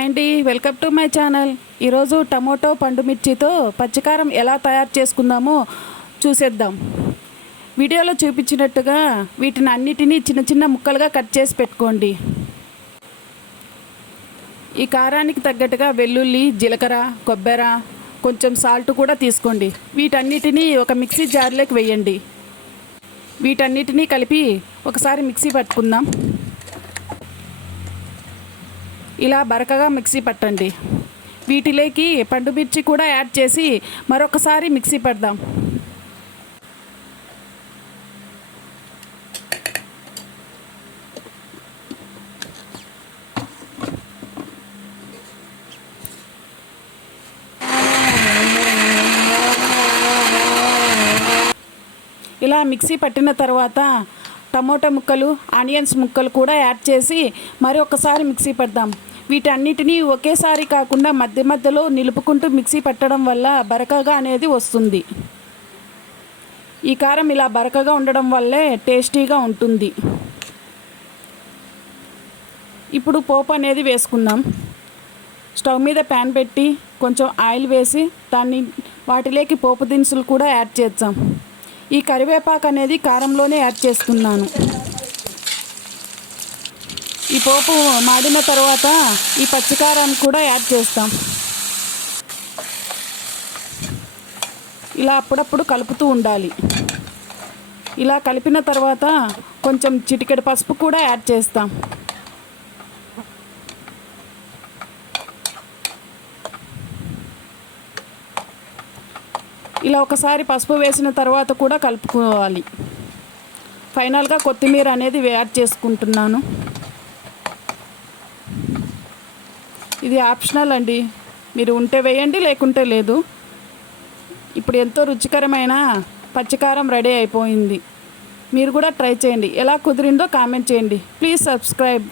Hi అండి, welcome to my channel. ఈరోజు tomato పండు మిర్చితో పచ్చికారం ఎలా తయారు చేసుకుందామో చూసేద్దాం. వీడియోలో చూపించినట్టుగా వీటిని అన్నిటినీ చిన్న చిన్న ముక్కలుగా కట్ చేసి పెట్టుకోండి. ఈ కారానికి తగ్గట్టుగా వెల్లుల్లి, జీలకర్ర, కొబ్బరి, కొంచెం సాల్ట్ కూడా తీసుకోండి. వీటన్నిటినీ ఒక మిక్సీ జార్లోకి వేయండి. వీటన్నిటినీ కలిపి ఒకసారి మిక్సీ పట్టుకుందాం. ఇలా బరకగా మిక్సీ పట్టండి. వీటిలోకి పండు మిర్చి కూడా యాడ్ చేసి మరొకసారి మిక్సీ పడదాం. ఇలా మిక్సీ పట్టిన తర్వాత టమోటా ముక్కలు, ఆనియన్స్ ముక్కలు కూడా యాడ్ చేసి మరి ఒకసారి మిక్సీ పడదాం. వీటన్నిటినీ ఒకేసారి కాకుండా మధ్య మధ్యలో నిలుపుకుంటూ మిక్సీ పట్టడం వల్ల బరకగా అనేది వస్తుంది. ఈ కారం ఇలా బరకగా ఉండడం వల్లే టేస్టీగా ఉంటుంది. ఇప్పుడు పోపు అనేది వేసుకుందాం. స్టవ్ మీద ప్యాన్ పెట్టి కొంచెం ఆయిల్ వేసి వాటిలోకి పోపు దినుసులు కూడా యాడ్ చేద్దాం. ఈ కరివేపాకు అనేది కారంలోనే యాడ్ చేస్తున్నాను. ఈ పోపు మాడిన తర్వాత ఈ పచ్చికారం కూడా యాడ్ చేస్తాం. ఇలా అప్పుడప్పుడు కలుపుతూ ఉండాలి. ఇలా కలిపిన తర్వాత కొంచెం చిటికెడు పసుపు కూడా యాడ్ చేస్తాం. ఇలా ఒకసారి పసుపు వేసిన తర్వాత కూడా కలుపుకోవాలి. ఫైనల్గా కొత్తిమీర అనేది యాడ్ చేసుకుంటున్నాను. ఇది ఆప్షనల్ అండి, మీరు ఉంటే వేయండి, లేకుంటే లేదు. ఇప్పుడు ఎంతో రుచికరమైన పచ్చికారం రెడీ అయిపోయింది. మీరు కూడా ట్రై చేయండి. ఎలా కుదిరిందో కామెంట్ చేయండి. Please subscribe.